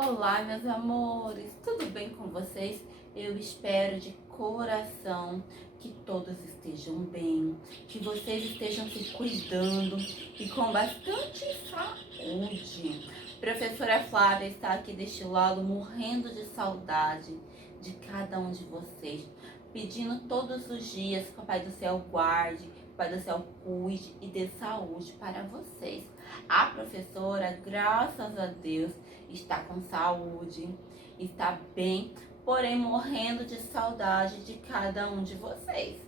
Olá, meus amores, tudo bem com vocês? Eu espero de coração que todos estejam bem, que vocês estejam se cuidando e com bastante saúde. Professora Flávia está aqui deste lado, morrendo de saudade de cada um de vocês, pedindo todos os dias que o Papai do Céu guarde, que o Papai do Céu cuide e dê saúde para vocês. A professora, graças a Deus, está com saúde, está bem, porém morrendo de saudade de cada um de vocês.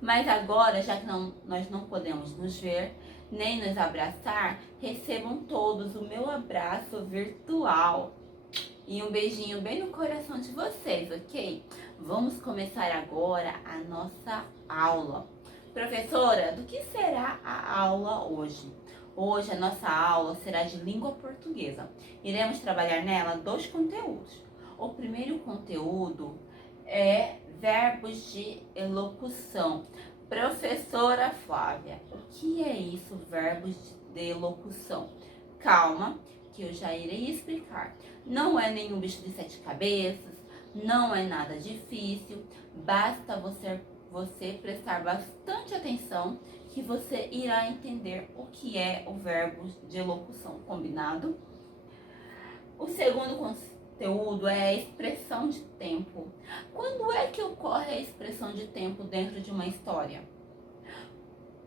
Mas agora, já que nós não podemos nos ver, nem nos abraçar, recebam todos o meu abraço virtual e um beijinho bem no coração de vocês, ok? Vamos começar agora a nossa aula. Professora, do que será a aula hoje? Hoje a nossa aula será de língua portuguesa. Iremos trabalhar nela dois conteúdos. O primeiro conteúdo é verbos de elocução. Professora Flávia, o que é isso, verbos de elocução? Calma, que eu já irei explicar. Não é nenhum bicho de sete cabeças, não é nada difícil, basta você prestar bastante atenção que você irá entender o que é o verbo de elocução, combinado? O segundo conteúdo é a expressão de tempo. Quando é que ocorre a expressão de tempo dentro de uma história?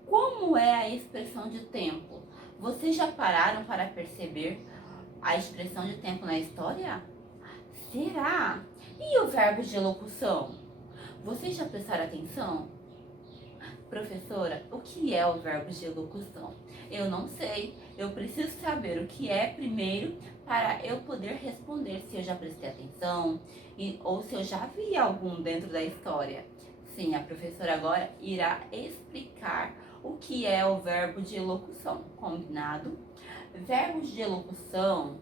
Como é a expressão de tempo? Vocês já pararam para perceber a expressão de tempo na história? Será? E o verbo de elocução? Vocês já prestaram atenção? Professora, o que é o verbo de elocução? Eu não sei. Eu preciso saber o que é primeiro para eu poder responder se eu já prestei atenção ou se eu já vi algum dentro da história. Sim, a professora agora irá explicar o que é o verbo de elocução, combinado? Verbos de elocução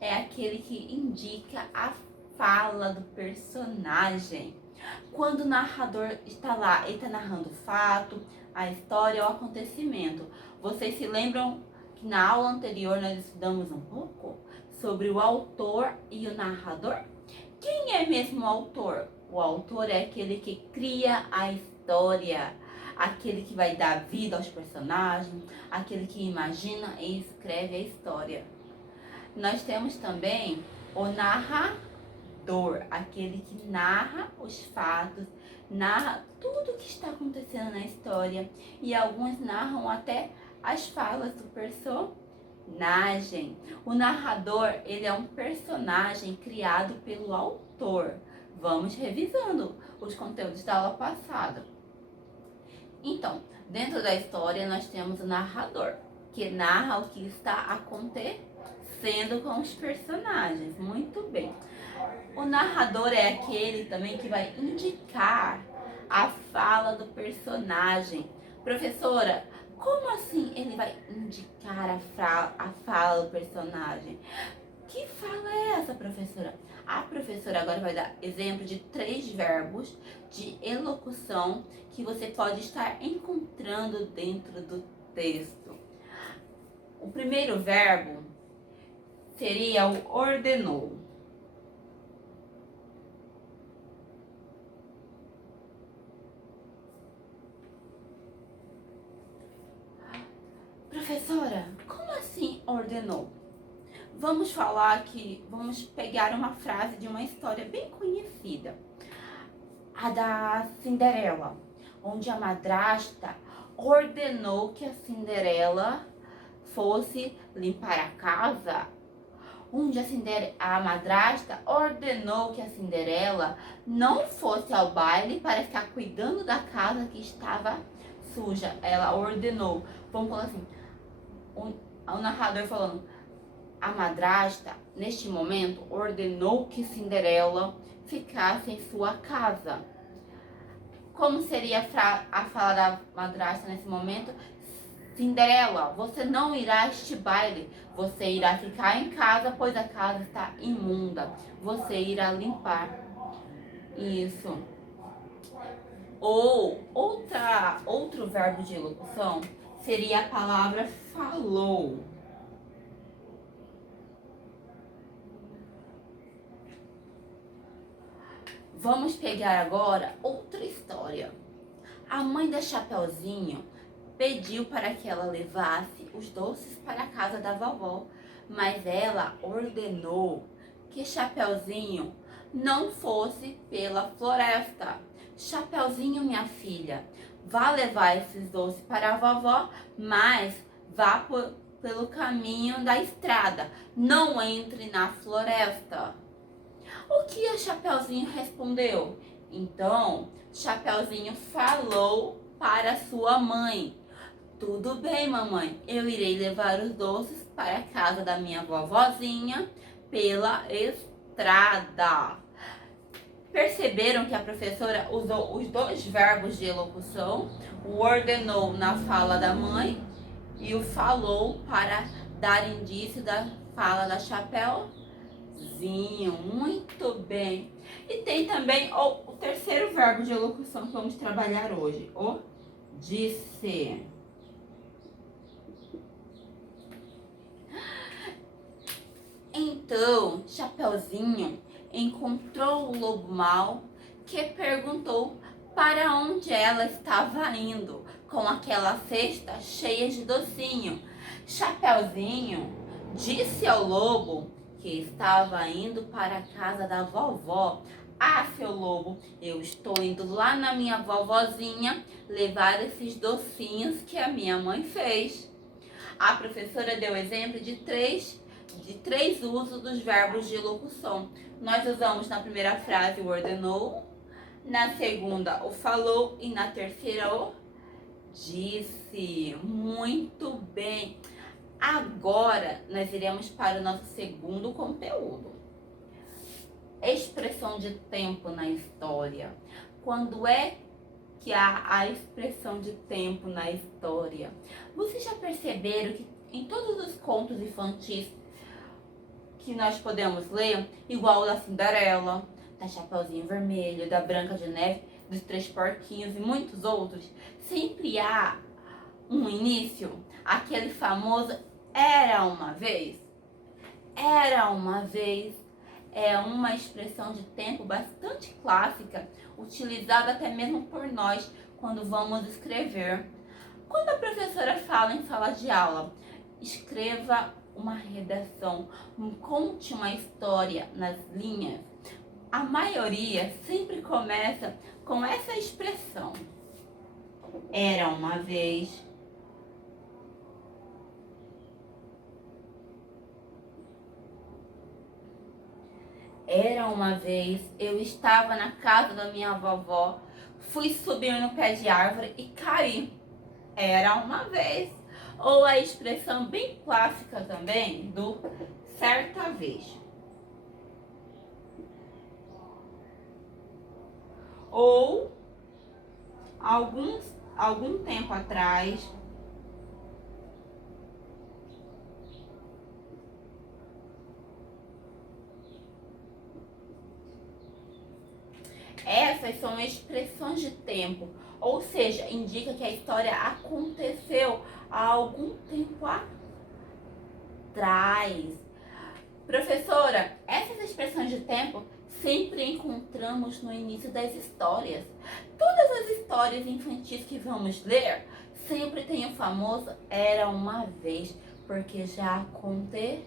é aquele que indica a fala do personagem. Quando o narrador está lá, ele está narrando o fato, a história ou o acontecimento. Vocês se lembram que na aula anterior nós estudamos um pouco sobre o autor e o narrador? Quem é mesmo o autor? O autor é aquele que cria a história, aquele que vai dar vida aos personagens, aquele que imagina e escreve a história. Nós temos também o narrador, aquele que narra os fatos, narra tudo o que está acontecendo na história e alguns narram até as falas do personagem. O narrador, ele é um personagem criado pelo autor. Vamos revisando os conteúdos da aula passada. Então, dentro da história nós temos o narrador, que narra o que está acontecendo com os personagens. Muito bem. O narrador é aquele também que vai indicar a fala do personagem. Professora, como assim ele vai indicar a fala do personagem? Que fala é essa, professora? A professora agora vai dar exemplo de 3 verbos de elocução que você pode estar encontrando dentro do texto. O primeiro verbo seria o ordenou. Professora, como assim ordenou? Vamos vamos pegar uma frase de uma história bem conhecida, a da Cinderela, onde a madrasta ordenou que a Cinderela fosse limpar a casa, onde a madrasta ordenou que a Cinderela não fosse ao baile para ficar cuidando da casa que estava suja. Ela ordenou, vamos falar assim, o narrador falando, a madrasta, neste momento, ordenou que Cinderela ficasse em sua casa. Como seria a fala da madrasta nesse momento? Cinderela, você não irá a este baile. Você irá ficar em casa, pois a casa está imunda. Você irá limpar. Isso. Ou outro verbo de elocução seria a palavra falou. Vamos pegar agora outra história. A mãe da Chapeuzinho pediu para que ela levasse os doces para a casa da vovó, mas ela ordenou que Chapeuzinho não fosse pela floresta. Chapeuzinho, minha filha, vá levar esses doces para a vovó, mas vá pelo caminho da estrada. Não entre na floresta. O que a Chapeuzinho respondeu? Então, Chapeuzinho falou para sua mãe: tudo bem, mamãe, eu irei levar os doces para a casa da minha vovozinha pela estrada. Perceberam que a professora usou os dois verbos de elocução, o ordenou na fala da mãe e o falou para dar indício da fala da Chapeuzinho. Muito bem. E tem também o terceiro verbo de elocução que vamos trabalhar hoje, o disse. Então, Chapeuzinho encontrou o lobo mau, que perguntou para onde ela estava indo com aquela cesta cheia de docinho. Chapeuzinho disse ao lobo que estava indo para a casa da vovó. Ah, seu lobo, eu estou indo lá na minha vovozinha levar esses docinhos que a minha mãe fez. A professora deu exemplo de três usos dos verbos de locução. Nós usamos na primeira frase o ordenou, na segunda o falou e na terceira o disse. Muito bem. Agora nós iremos para o nosso segundo conteúdo. Expressão de tempo na história. Quando é que há a expressão de tempo na história? Vocês já perceberam que em todos os contos infantis que nós podemos ler, igual o da Cinderela, da Chapeuzinho Vermelho, da Branca de Neve, dos Três Porquinhos e muitos outros, sempre há um início, aquele famoso era uma vez. Era uma vez é uma expressão de tempo bastante clássica, utilizada até mesmo por nós quando vamos escrever. Quando a professora fala em sala de aula, escreva uma redação, conte uma história nas linhas, a maioria sempre começa com essa expressão. Era uma vez. Era uma vez, eu estava na casa da minha vovó, fui subir no pé de árvore e caí. Era uma vez. Ou a expressão bem clássica também do certa vez. Ou algum tempo atrás. Essas são expressões de tempo, ou seja, indica que a história aconteceu há algum tempo atrás. Professora, essas expressões de tempo sempre encontramos no início das histórias. Todas as histórias infantis que vamos ler sempre tem o famoso era uma vez, porque já aconteceu.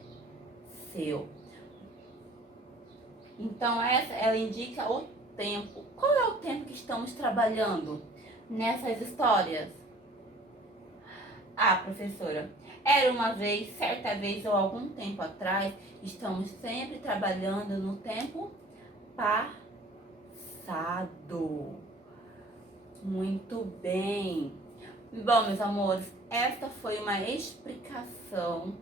Então ela indica o tempo. Qual é o tempo que estamos trabalhando nessas histórias? Ah, professora, era uma vez, certa vez ou algum tempo atrás. Estamos sempre trabalhando no tempo passado. Muito bem. Bom, meus amores, esta foi uma explicação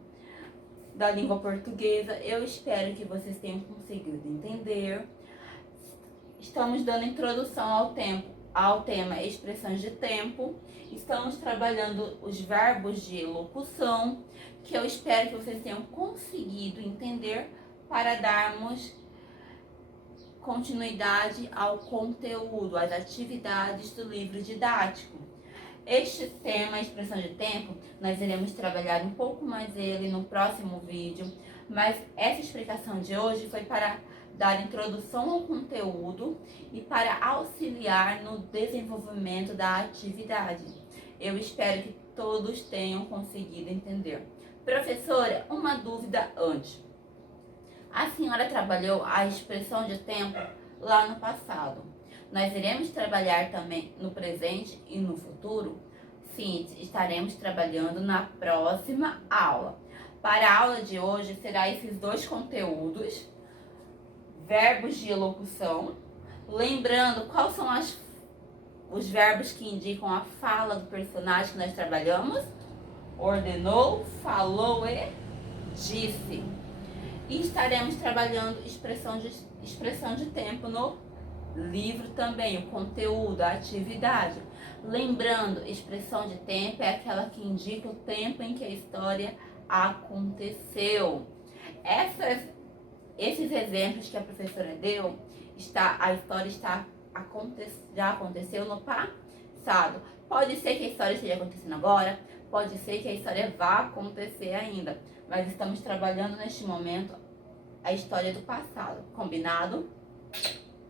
da língua portuguesa. Eu espero que vocês tenham conseguido entender. Estamos dando introdução ao tema expressões de tempo. Estamos trabalhando os verbos de locução, que eu espero que vocês tenham conseguido entender para darmos continuidade ao conteúdo, às atividades do livro didático. Este tema, expressão de tempo, nós iremos trabalhar um pouco mais ele no próximo vídeo, mas essa explicação de hoje foi para dar introdução ao conteúdo e para auxiliar no desenvolvimento da atividade. Eu espero que todos tenham conseguido entender. Professora, uma dúvida antes. A senhora trabalhou a expressão de tempo lá no passado. Nós iremos trabalhar também no presente e no futuro? Sim, estaremos trabalhando na próxima aula. Para a aula de hoje, será esses dois conteúdos, verbos de elocução. Lembrando quais são os verbos que indicam a fala do personagem que nós trabalhamos. Ordenou, falou e disse. E estaremos trabalhando expressão de tempo no livro também, o conteúdo, a atividade. Lembrando, expressão de tempo é aquela que indica o tempo em que a história aconteceu. Esses exemplos que a professora deu, a história já aconteceu no passado. Pode ser que a história esteja acontecendo agora, pode ser que a história vá acontecer ainda, mas estamos trabalhando neste momento a história do passado. Combinado?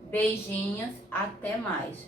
Beijinhos, até mais!